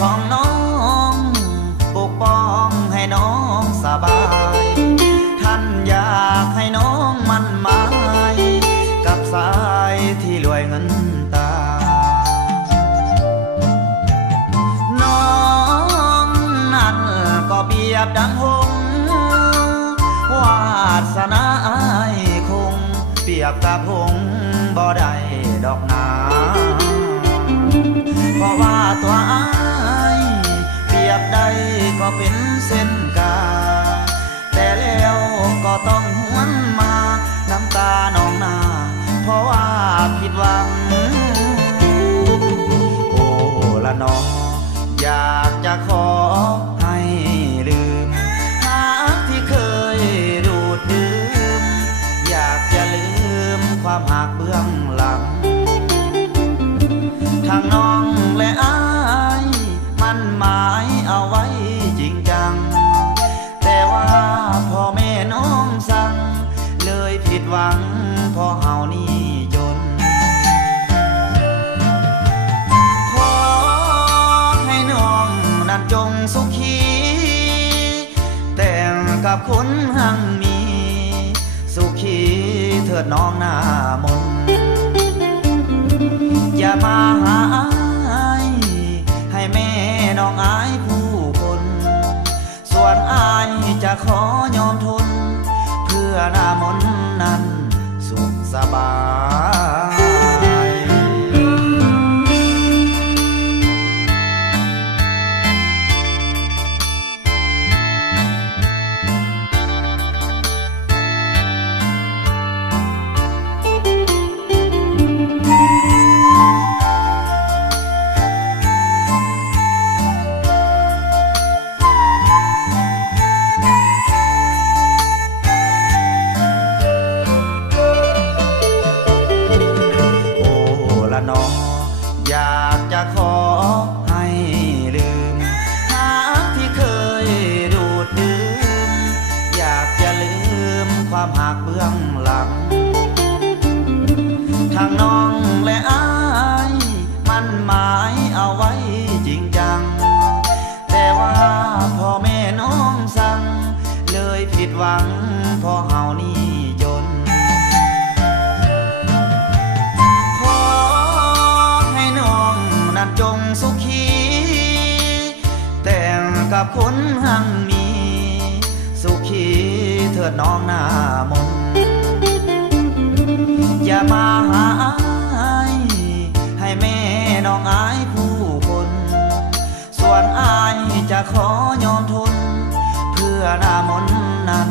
ของน้องปกป้องให้น้องสบายท่านอยากให้น้องมั่นหมายกับสายที่รวยเงินตาน้องนั่นก็เปรียบดังหงส์วาสนาอ้ายคงเปรียบกับหงส์บ่ได้ดอกนาเพราะว่าตัวอ้ายเปรียบได้ก็เป็นเส้นกาแต่แล้วก็ต้องหวนมาน้ำตาหนองนาเพราะว่าผิดหวังโอ้ละน้องอยากจะขอให้ลืมหากที่เคยดูดดื่มอยากจะลืมความหักเบื้องหลังทางน้องและอ้ายมันหมายเอาไว้จริงจังแต่ว่าพ่อแม่น้องสั่งเลยผิดหวังเพราะเฮานี่จนขอให้น้องนั้นจงสุขีแต่งกับคนหังมีสุขีเถิดน้องหน้ามนอย่ามาหาอ้ายให้แม่น้องอายผู้คนส่วนอ้ายจะขอยอมทนเพื่อหน้ามนนั้นสุขสบายน้องอยากจะขอให้ลืมหากที่เคยดูดดื่มอยากจะลืมความหักเบื้องหลังทางน้องและอ้ายมันหมายเอาไว้จริงจังแต่ว่าพ่อแม่น้องสั่งเลยผิดหวังเพราะเฮานี่จนจงสุขีแต่งกับคนหังมีสุขีเถิดน้องหน้ามนอย่ามาหาอ้ายให้แม่น้องอายผู้คนส่วนอ้ายจะขอยอมทนเพื่อหน้ามนนั้น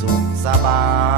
สุขสบาย